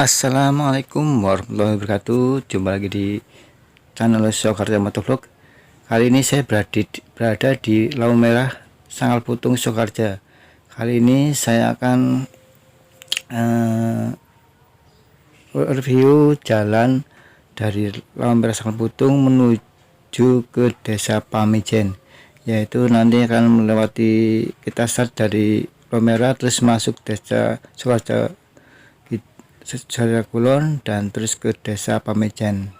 Assalamualaikum warahmatullahi wabarakatuh. Jumpa lagi di channel Sokaraja Motovlog. Kali ini saya berada di Lampu Merah Sangkal Putung Sokaraja. Kali ini saya akan review jalan dari Lampu Merah Sangkal Putung menuju ke desa Pamijen, yaitu nanti akan melewati, kita start dari Lampu Merah terus masuk desa Sokaraja, Kulon, dan terus ke desa Pamijen.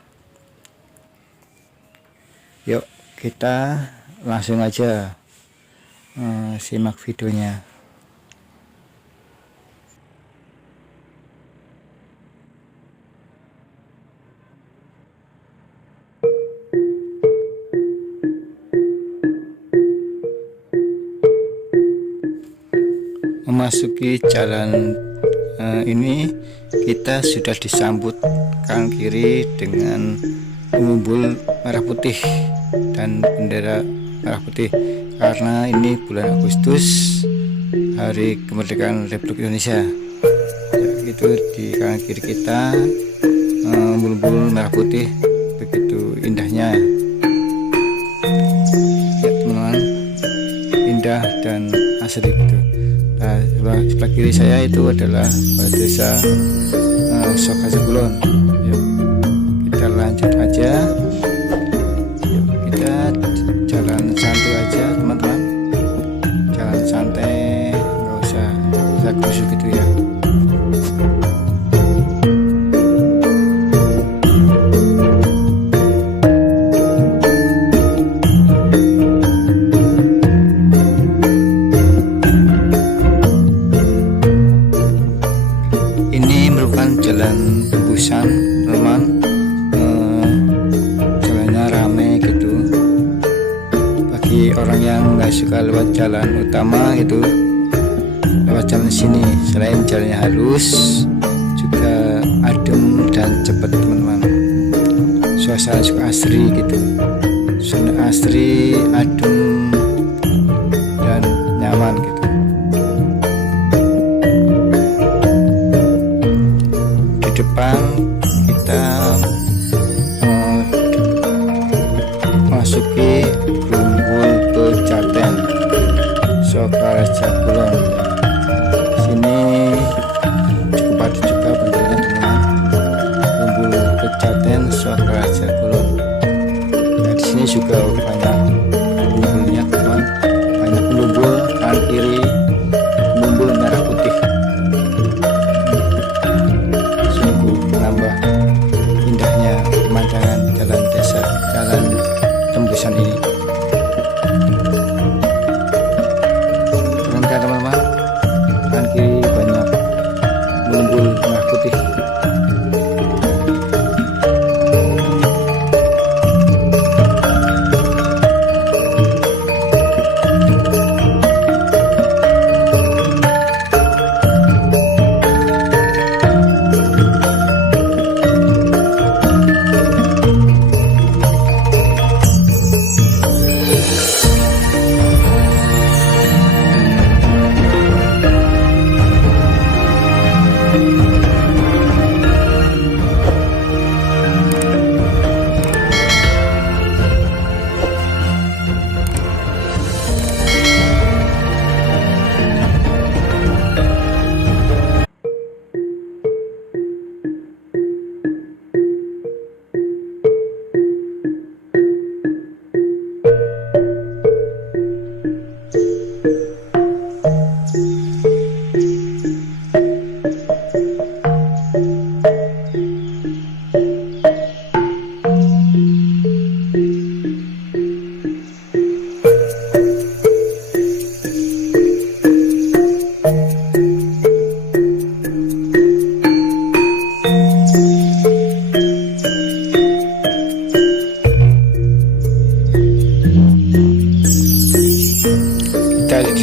Yuk kita langsung aja simak videonya. Memasuki jalan ini kita sudah disambut kanan kiri dengan umbul merah putih dan bendera merah putih, karena ini bulan Agustus, hari kemerdekaan Republik Indonesia. Ya, gitu, di kanan kiri kita umbul merah putih, begitu indahnya ya teman-teman, indah dan asli gitu. Nah, sebelah kiri saya itu adalah desa Sokaraja Kulon. Yuk, kita lanjut aja. Yuk, kita jalan santai aja teman-teman, jalan santai, nggak usah kusuk gitu ya. Jalan tembusan teman, jalannya rame gitu, bagi orang yang nggak suka lewat jalan utama gitu, lewat jalan sini. Selain jalannya halus, juga adem dan cepat teman-teman. Suasana juga asri gitu, suasana asri, adem dan nyaman gitu. Depan kita masuki umbul pecaten Sokaraja Kulon. Sini cukup padat juga bentuknya teman-teman, umbul pecaten Sokaraja Kulon. Nah, di sini juga banyak umbulnya teman, banyak umbul kanan kiri, umbul merah putih. Menambah indahnya pemandangan jalan desa, jalan tembusan ini. Keren kan teman-teman, kanan kiri banyak umbul merah putih.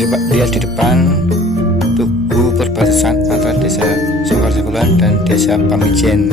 Lihat di depan tugu perbatasan antara desa Sokaraja Kulon dan desa Pamijen.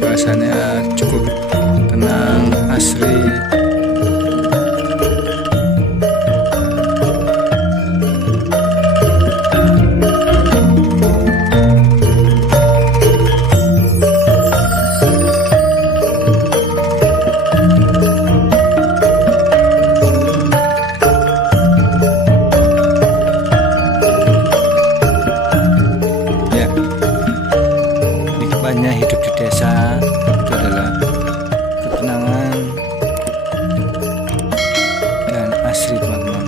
suasananya cukup tenang, asri. Hidup di desa itu adalah ketenangan dan asri, teman-teman.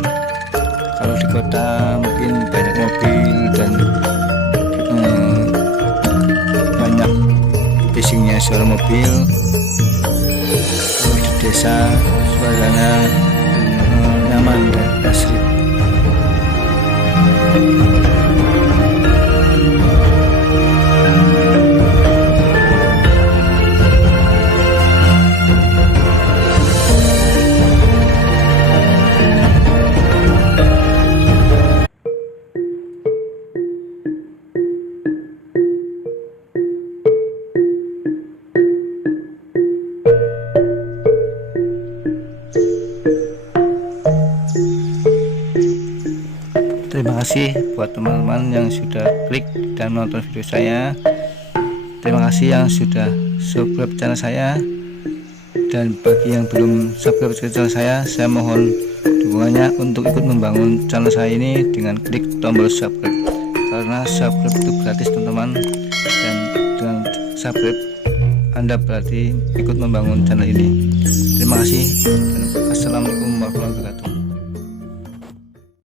Kalau di kota mungkin banyak mobil dan banyak bisingnya suara mobil. Kalau di desa suaranya nyaman dan asri. Terima kasih buat teman-teman yang sudah klik dan menonton video saya. Terima kasih yang sudah subscribe channel saya. Dan bagi yang belum subscribe channel saya mohon dukungannya untuk ikut membangun channel saya ini dengan klik tombol subscribe. Karena subscribe itu gratis, teman-teman. Dan dengan subscribe Anda berarti ikut membangun channel ini. Terima kasih. Assalamualaikum warahmatullahi wabarakatuh.